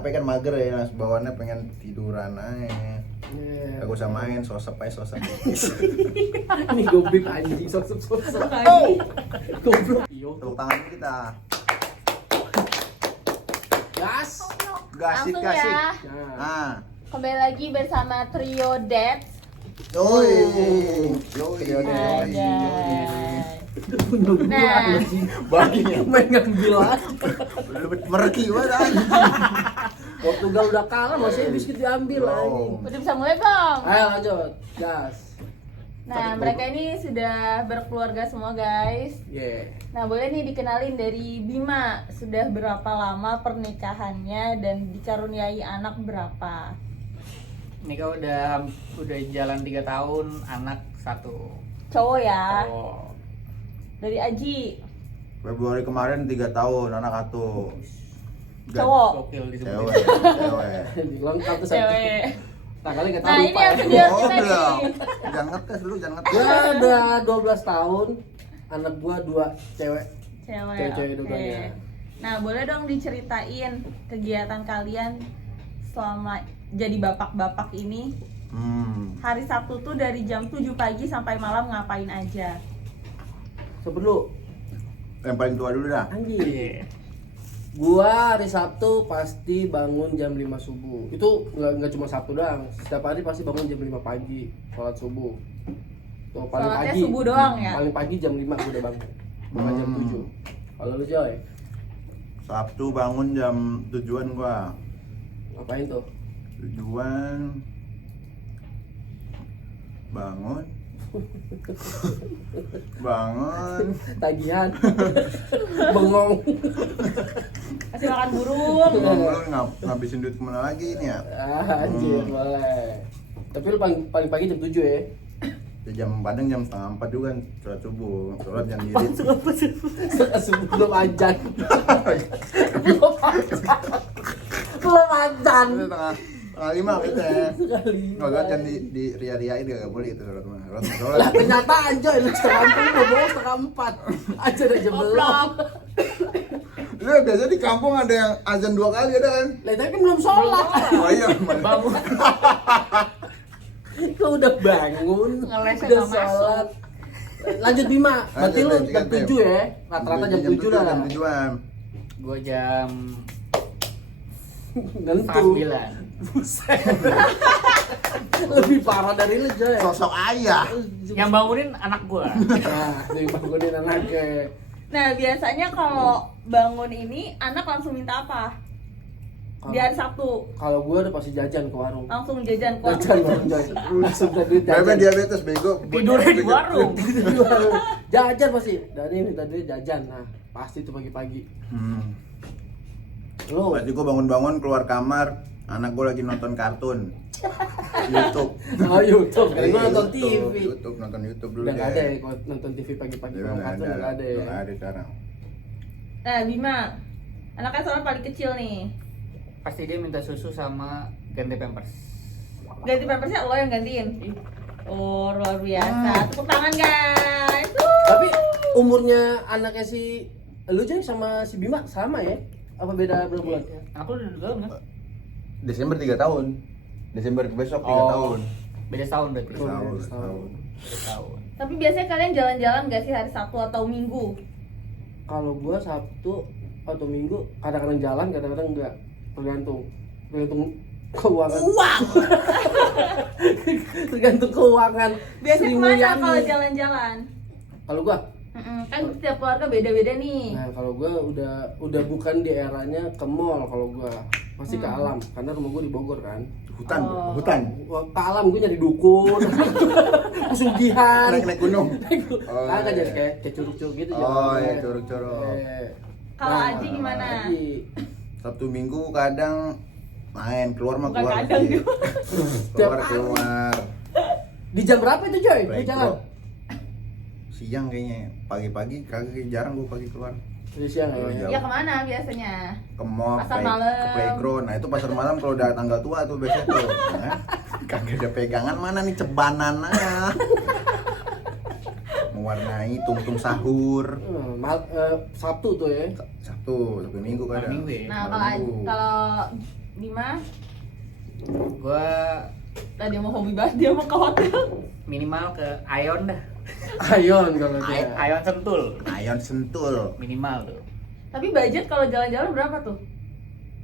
capek kan mager ya, nah, bawaannya pengen tiduran aja. Gak usah main, sosep. Ini gobip anjing, sosep. Goblok. Tepuk tangan kita. Gas. Gasik. Langsung ya. Nah. Kembali lagi bersama trio Dads. Ada. Nah, Baginya Main ngambil aja. mereki banget. Portugal udah kalah, masih biskuit diambil anjing. udah bisa mulai belum? Ayo lanjut, gas. Nah, mereka ini sudah berkeluarga semua, guys. Yeah. Nah, boleh nih dikenalin dari Bima. Sudah berapa lama pernikahannya dan dikaruniai anak berapa? Nikah udah jalan 3 tahun, anak 1. Cowok ya? Oh, Dari Aji. Februari kemarin 3 tahun, anak 1. Cowok. gokil disebut. Cewek. Lengkap tuh satu. Cewek. Nah, kali nggak Nah, tahu ini Pak. yang senior Oh, kita belum. nih. Jangan ngetes lu, jangan ngetes. Ya udah 12 tahun, anak gua 2 cewek. Cewek. Cewek-cewek Oke. dua-duanya. Nah, boleh dong diceritain kegiatan kalian selama jadi bapak-bapak ini. Hari Sabtu tuh dari jam 7 pagi sampai malam ngapain aja? Sebelum Yang paling tua dulu dah. anjing. Iya. Gua hari Sabtu pasti bangun jam 5 subuh. Itu nggak cuma Sabtu doang. Setiap hari pasti bangun jam 5 pagi, sholat subuh. Tuh, paling Sholatnya pagi. subuh doang ya? Paling pagi jam 5 gua udah bangun. Bukan jam 7. Kalau lu Joy, Sabtu bangun jam 7-an gua. ngapain tuh? 7-an bangun Tagihan. Bengong. Kasih makan burung. ngabisin duit kemana lagi ini ya? Anjir, boleh. Tapi lu paling pagi jam 7 ya? Ya, jam Padang jam 3:30 juga kan sholat subuh, sholat yang diri. Sebelum ajan. Belum ajan. Tengah 5 gitu ya. Enggak kan di ria-riain gak boleh itu sholat mah. Lah kenyataan Joy, lu setengah 4, lu 4. Aja udah jam belum. Lu biasanya di kampung ada yang azan 2 kali ada kan? Lah tapi kan belum sholat. Oh iya, Bangun. Kau udah bangun, Ngelesnya udah nggak masuk. sholat. Lanjut Bima, berarti lu Lanjut, jam 7 ya? Rata-rata jam 7 lah. Jam 7-an. Gua jam Nentu. 9. Buset. Lebih parah dari lu Joy. Sosok ayah. Yang bangunin anak gua. Nah, dari bangunin anaknya. Nah, biasanya kalau bangun ini anak langsung minta apa? Di hari Sabtu Kalau gue udah pasti jajan ke warung. langsung jajan ke Jajan warung Joy. Langsung ke duit Bebe jajan. diabetes bego. Tidurnya di warung. Di warung. Jajan pasti. Dan ini tadi jajan. Nah, pasti tuh pagi-pagi. Lu Berarti gua bangun-bangun keluar kamar, anak gua lagi nonton kartun. YouTube. oh YouTube, kali gue nonton TV. YouTube, nonton YouTube dulu Udah nggak deh. ada ya kalau nonton TV pagi-pagi Ya, kalau nggak kartun nggak ada ya. Nggak ada sekarang. Nah, Bima, anaknya soalnya paling kecil nih. Pasti dia minta susu sama ganti pampers. Ganti pampersnya lo yang gantiin. Oh, luar biasa. Tepuk tangan, guys. Tapi umurnya anaknya si lu Joy sama si Bima sama ya? Apa beda berapa bulan? Aku udah 2 tahun kan? Desember 3 tahun. Desember besok 3 tahun. Beda setahun berarti. Setahun. Beda tahun. Tapi biasanya kalian jalan-jalan gak sih hari Sabtu atau Minggu? Kalau gua Sabtu atau Minggu kadang-kadang jalan, kadang-kadang enggak. Tergantung keuangan. Tergantung keuangan. Biasanya Sri kemana Mulyani. kalau jalan-jalan? Kalau gua, Kan setiap keluarga beda-beda nih. nah kalau gua udah bukan di eranya ke mall. Kalau gua pasti ke alam, karena rumah gua di Bogor kan. Hutan, Oh. hutan. Wah, ke alam gua nyari dukun, pesugihan. Naik gunung. Ah, kan jadi kayak curug-curug gitu. Oh, jalannya. iya, curug-curug. Kalau Nah, Aji gimana? Aji. Sabtu Minggu kadang main keluar mah Bukan keluar. kadang, masjid. Tiap keluar. Di jam berapa itu Joy? Lu Play jalan? Pro. Siang kayaknya. Pagi-pagi kagak, jarang gua pagi keluar. Di siang Oh, ya. iya. Ya kemana biasanya? Ke mall, Pasar ke malam. playground. Nah, itu pasar malam kalau udah tanggal tua tuh biasanya tuh. Ya. Kagak ada pegangan, mana nih cebanan aja. Mewarnai tungtung sahur. Sabtu tuh ya. Sabtu Minggu kadang. Minggu ya? Nah, Minggu. kalau Bima, Gua tadi mau hobi banget dia mau ke hotel. minimal ke Ion dah. Ayon kalau dia. Ion Sentul Ayon Sentul. minimal tuh. Tapi budget kalau jalan-jalan berapa tuh?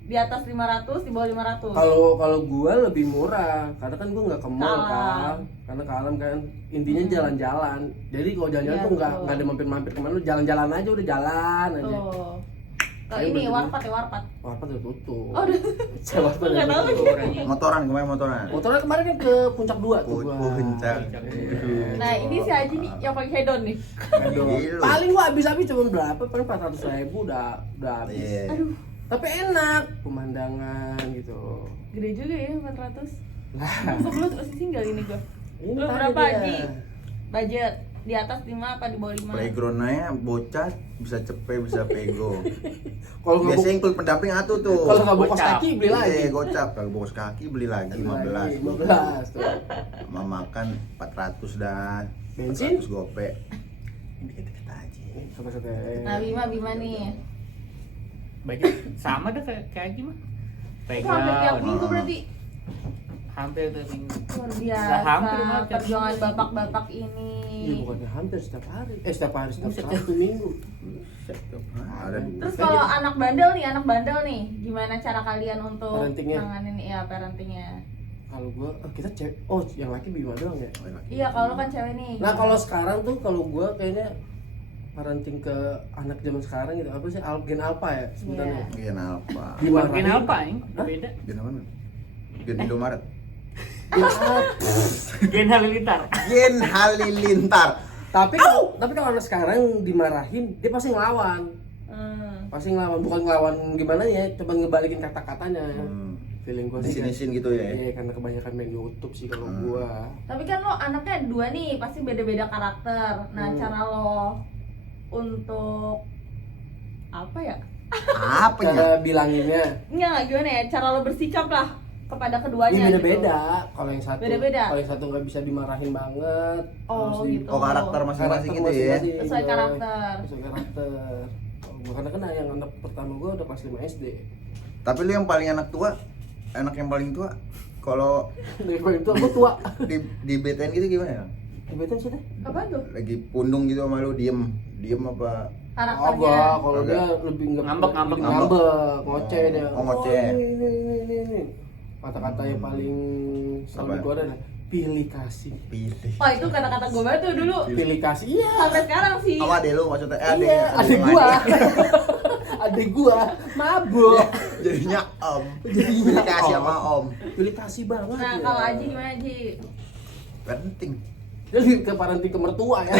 Di atas 500, di bawah 500. Kalau gua lebih murah karena kan gua nggak ke mall Ke alam. kan, karena ke alam kan intinya jalan-jalan. Jadi kalau jalan-jalan Iya, tuh betul. nggak ada mampir-mampir kemana, lu jalan-jalan aja udah jalan aja. Tuh. Kalau Ayo, ini berarti- warpat ya warpat. Warpat udah tutup. Oh, udah. Saya warpat Gua udah nggak tahu tutup. sih. Motoran kemarin motoran. Motornya kemarin kan ke Puncak 2 tuh gua. Puncak. Nah, ini si Haji nih yang paling hedon nih. Aduh. Gila. Paling gua habis-habis cuma berapa? Paling 400.000 udah habis. Iya. Aduh, Tapi enak pemandangan gitu. gede juga ya 400. Lah, Masuk lu masih single ini gua. ini Lu tadi berapa, dia. Haji? Budget di atas 5 apa di bawah 5? Playgroundnya bocah bisa cepe bisa pego. Kalau nggak Biasanya include pendamping atuh tuh. kalau nggak bokos Gocap. kaki beli lagi. Iya, gocap. Kalau bokos kaki beli lagi 15. 15 tuh. Sama makan 400 dah. Bensin? 400 gope. Ini dikit-dikit aja. Sama sate. Nah, Bima nih. Budget sama dah kayak Haji mah. Itu hampir tiap Pegang. minggu berarti. Hampir tuh minggu. Luar Udah hampir biasa malah tiap perjuangan minggu. bapak-bapak ini. Iya bukannya hampir setiap hari. Setiap hari setiap Buset. Sabtu Minggu. Ada Terus kalau anak bandel nih, gimana cara kalian untuk Parentingnya? nanganin ya parentingnya? Kalau gua kita cewek. Oh, yang laki Bima doang ya. Iya, kalau lu kan cewek nih. Nah, gimana? kalau sekarang tuh kalau gua kayaknya parenting ke anak zaman sekarang gitu apa sih gen alpha ya sebenarnya. Iya. Gen apa? Mungkin apa ini? Beda. Gen apa? Gen Indomaret. Gen Halilintar. Gen Halilintar. Tapi kalau anak sekarang dimarahin dia pasti ngelawan. Pasti ngelawan, bukan ngelawan gimana ya, coba ngebalikin kata-katanya. Feeling gua sih. Disin-disin gitu ya. Iya, karena kebanyakan main YouTube sih kalau gua. Tapi kan lo anaknya 2 nih, pasti beda-beda karakter. Nah, cara lo untuk apa ya? Apa ya? Cara bilanginnya Enggak, gimana ya? Cara lo bersikap lah kepada ini keduanya beda-beda. Kalau yang satu, Beda-beda. kalau yang satu nggak bisa dimarahin banget. Oh, harus di- gitu. Oh, karakter masing-masing gitu ya. masing-masing, Sesuai iya. karakter. Sesuai karakter. Kalau gua karena kan yang anak pertama gua udah pas 5 SD. Tapi lu yang paling anak tua, anak yang paling tua, kalau Dari paling tua gua tua. di BTN gitu gimana ya? Tiba-tiba sih deh. Apa tuh? Lagi pundung gitu sama lu diem apa? Karakternya. Agak, kalau Agak. dia lebih nggak Ngambek. ngoceh Oh, dia. oh, ngoceh. Ini. Kata-kata yang paling selalu Apa? gua ada pilih kasih. Pilih. Oh, itu kata-kata gue banget tuh dulu. Pilih kasih. Iya. Sampai sekarang sih. Sama adek lu maksudnya? Adek, Iya, adik gua. Adik gua mabuk. Jadinya om. Jadinya Pilih kasih om. sama om. Pilih kasih banget. Nah, ya. kalau Aji gimana, Ji? Penting. Dia lebih ke parenting ke mertua ya.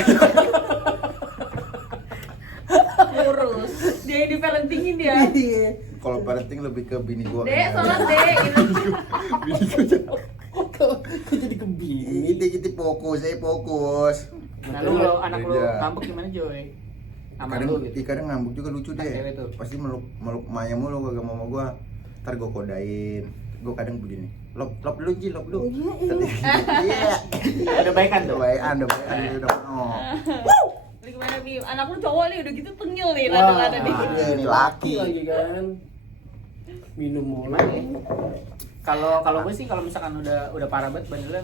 Kurus. Dia yang diparentingin dia. Iya. Kalau parenting lebih ke bini gua. Dek, sholat dek gitu. Kok jadi kebini? Ini fokus, fokus. Nah, lu kalau anak lu Beda. ngambek gimana, Joy? Sama Kadang, lu gitu. kadang ngambek juga lucu Pas cewek deh. tuh. Pasti meluk emaknya mulu kagak mau sama gua. Ntar gua kodain. Gua kadang begini. Lop dulu Ji, lop dulu. Iya. Udah baikan Udah tuh. baikan, udah penuh. Lu gimana, Bim? Anak lu cowok nih udah gitu tengil nih, Wah, rada-rada nih. Ini laki. lagi kan. Minum mulu. Gimana ya? Kalau gue sih kalau misalkan udah parah banget bandelnya,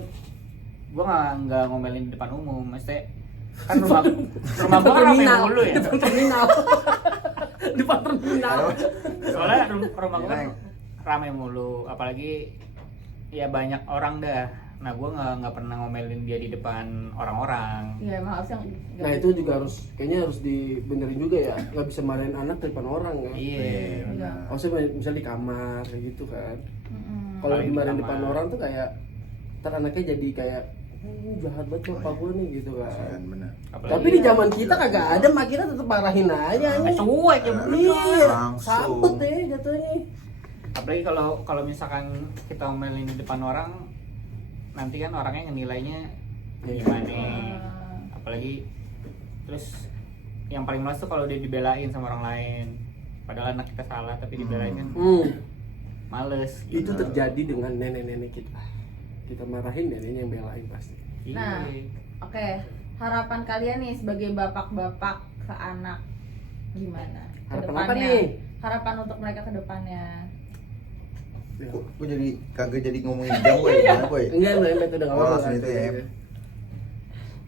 gue nggak ngomelin di depan umum, maksudnya kan rumah gue kan rame mulu ya. Depan terminal. Depan terminal. Soalnya rumah gue kan rame mulu, apalagi ya banyak orang dah. Nah gue nggak pernah ngomelin dia di depan orang-orang. Iya, emang harusnya. Nah itu juga kayaknya harus dibenerin juga ya. Nggak bisa marahin anak di depan orang kan. Iya. Iya. Maksudnya misalnya di kamar kayak gitu kan. Kalau Paling di dimarahin kamar. depan orang tuh kayak ntar anaknya jadi kayak jahat banget bapak gue nih gitu kan. Kasihan, bener. Apalagi Tapi di zaman kita kagak ada, mak kita tetep marahin aja nih. cuek ya bener. Iya, Langsung. sambet deh jatuhnya. Apalagi kalau misalkan kita ngomelin di depan orang, nanti kan orangnya ngenilainya gimana. Apalagi terus yang paling males tuh kalau dia dibelain sama orang lain. Padahal anak kita salah tapi dibelain kan males. Itu gitu. terjadi dengan nenek-nenek kita. Kita marahin neneknya yang belain pasti. Iya. Nah, oke. Harapan kalian nih sebagai bapak-bapak ke anak gimana? Harapan apa Kedepannya. nih? Harapan untuk mereka ke depannya. Kok jadi kagak jadi ngomongin jam gue gimana gue? Enggak, itu udah Oh, apa-apa. langsung itu ya.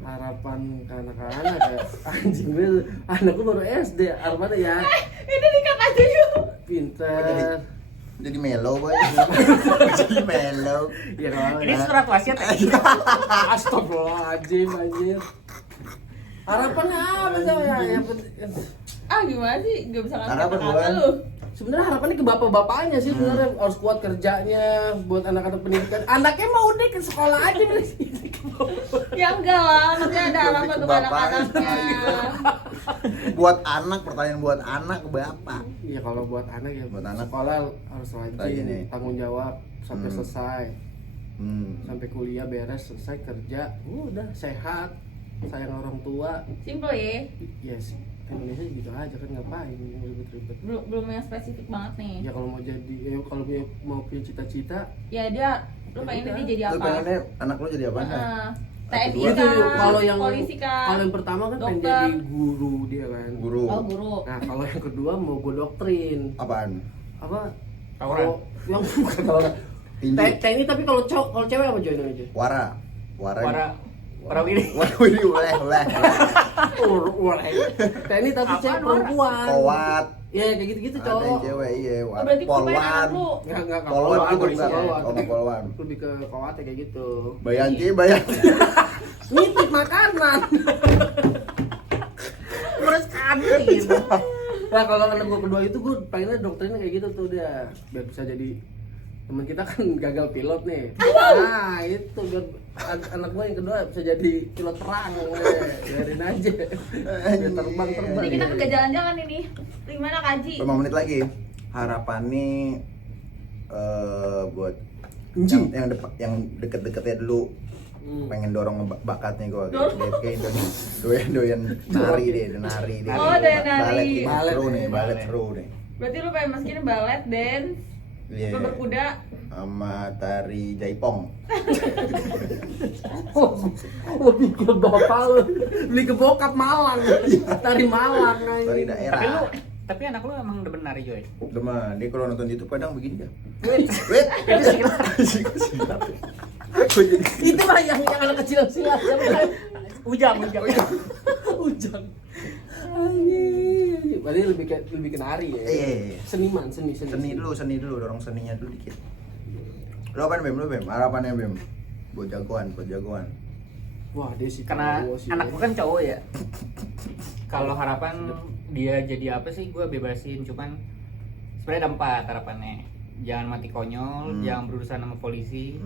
Harapan ke anak-anak ya. Anjing gue, anakku baru SD, harapannya ya Ini dikat aja yuk. pinter. Jadi melo boy. Jadi melo. Ya kalau Ini surat wasiat. Astagfirullahaladzim, anjir. Harapannya apa sih ya? Yang penting Gimana sih? Gak bisa ngasih Harapan kata-kata gua. lu. sebenarnya harapannya ke bapak-bapaknya sih sebenarnya harus kuat kerjanya buat anak-anak pendidikan. Anaknya mau udah ke sekolah aja Ya enggak lah, maksudnya ada harapan untuk Bapak. anak-anaknya. Buat anak, pertanyaan buat anak ke bapak. Iya kalau buat anak ya Buat anak. sekolah harus Rajin rajin, nih. tanggung jawab sampai Hmm. selesai, sampai kuliah beres selesai kerja, udah sehat, sayang orang tua. Simple ya. Yes, Indonesia gitu aja kan ngapain ribet-ribet. Belum yang spesifik banget nih. Ya kalau mau jadi, kalau mau punya cita-cita, Ya dia, lu Ya pengennya udah. dia jadi Lu apa? pengennya anak lu jadi apa? Heeh. Atau TNI dua? itu kah? kalau yang polisi kah? kalau yang pertama kan pengen Dokter. jadi guru dia kan. Guru. Oh, guru. Nah kalau yang kedua mau gue doktrin. Apaan? Apa? Tawuran. Kalau yang bukan tawuran. Tinju. TNI tapi kalau cowok, kalau cewek apa join aja? Wara. Wara. Warawiri. Waduh, ini boleh. TNI tapi cewek perempuan. Kowat. Ya kayak gitu-gitu Ada yang cowok. cewek, iya. Oh, berarti gue pengen Polwan. anak lu. Enggak Polwan polwan, juga bisa enggak. polwan. Oh, enggak polwan. Lebih ke kawat kayak gitu. Bayanti. Nitip makanan. Terus kantin gitu. Nah kalau anak gue kedua itu gue pengennya doktrinnya kayak gitu tuh dia biar bisa jadi teman kita kan gagal pilot nih. Nah itu biar anak gue yang kedua bisa jadi pilot perang. Biarin aja. Biar terbang. Jadi kita kagak jalan-jalan ini. Gimana Kaji? 5 menit lagi. Harapannya buat Anjing. yang deket-deketnya dulu pengen dorong bakatnya gue kayak doyan nari deh. Oh, doyan nari. Balet ini Balet. seru nih, balet seru nih. Berarti lu pengen masukin balet, dance, Iya. berkuda. Sama tari jaipong. Lebih ke bapak lu, lebih ke bokap Malang, tari Malang aja. Tari Tapi daerah. tapi anak lu emang demen nari Joy. Demen, dia kalau nonton YouTube kadang begini kan. Wait, Wait, itu silat. Itu mah yang anak kecil silat siapa? Ujang. Ujang. Anjir. Berarti lebih ke nari ya. Iya. Seniman, seni. Seni dulu, dorong seninya dulu dikit. Lu apaan Bem? Harapannya Bem? Buat jagoan. Wah, dia sih Karena cowok sih. anak gua kan cowok ya. Kalau harapan dia jadi apa sih gua bebasin, cuman sebenarnya ada 4 harapannya. Jangan mati konyol, jangan berurusan sama polisi,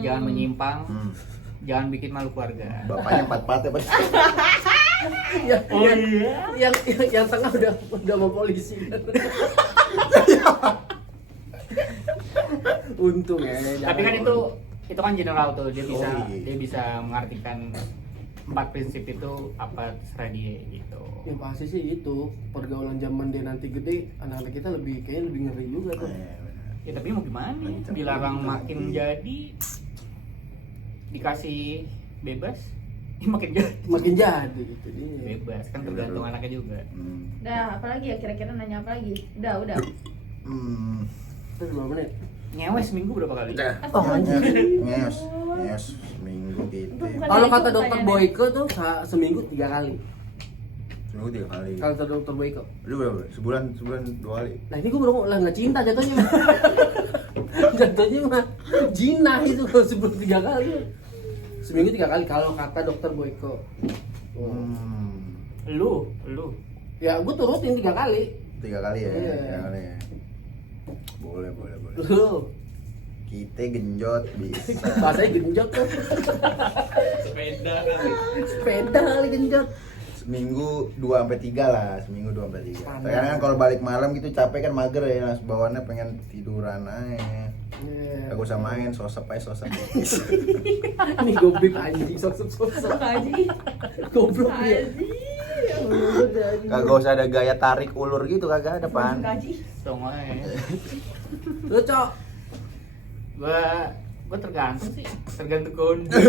jangan menyimpang, jangan bikin malu keluarga. Bapaknya 4 ya pasti. Yang tengah udah mau polisi. Untung ya. Tapi kan itu kan general tuh, dia bisa Oh, iya. dia bisa mengartikan 4 prinsip itu apa terserah dia gitu. yang pasti sih itu pergaulan zaman dia nanti gede, anak-anak kita kayaknya lebih ngeri juga tuh. Ya tapi mau gimana? Dilarang makin jadi, dikasih bebas, ya makin jadi. Makin jadi gitu dia. Bebas kan tergantung anaknya juga. Udah, apalagi ya kira-kira nanya apa lagi? Udah. Terus berapa menit? Ngewe seminggu berapa kali? Oh, anjir. Nges, seminggu gitu. Bukan Kalau itu kata dokter pertanyaannya. Boyke tuh seminggu 3 kali. Seminggu 3 kali. Kalau kata dokter Boyke. Lu berapa? Sebulan 2 kali. Nah ini gue baru nggak cinta jatuhnya. Jatuhnya mah jinah itu kalau sebelum 3 kali. Seminggu 3 kali kalau kata dokter Boyke. Lu. Ya gue turutin 3 kali. 3 kali ya. Iya. 3 kali ya. Boleh. Lu Kita genjot bisa. bahasanya genjot tuh. Sepeda kali genjot. Seminggu 2 sampai 3 lah, seminggu 2 sampai 3. Standar. Karena kan kalau balik malam gitu capek kan mager ya, nas bawaannya pengen tiduran aja. Yeah. Gak usah main, sosep. Ini goblok anjing sosok. Kaji. Goblok dia. Kaji. Kagak usah ada gaya tarik ulur gitu, kagak ada pan. Kaji. Songoy. Lu cok. Gua tergantung sih, tergantung kondisi.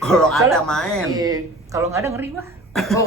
Kalau ada main. Iya, kalau nggak ada ngeri mah. Oh,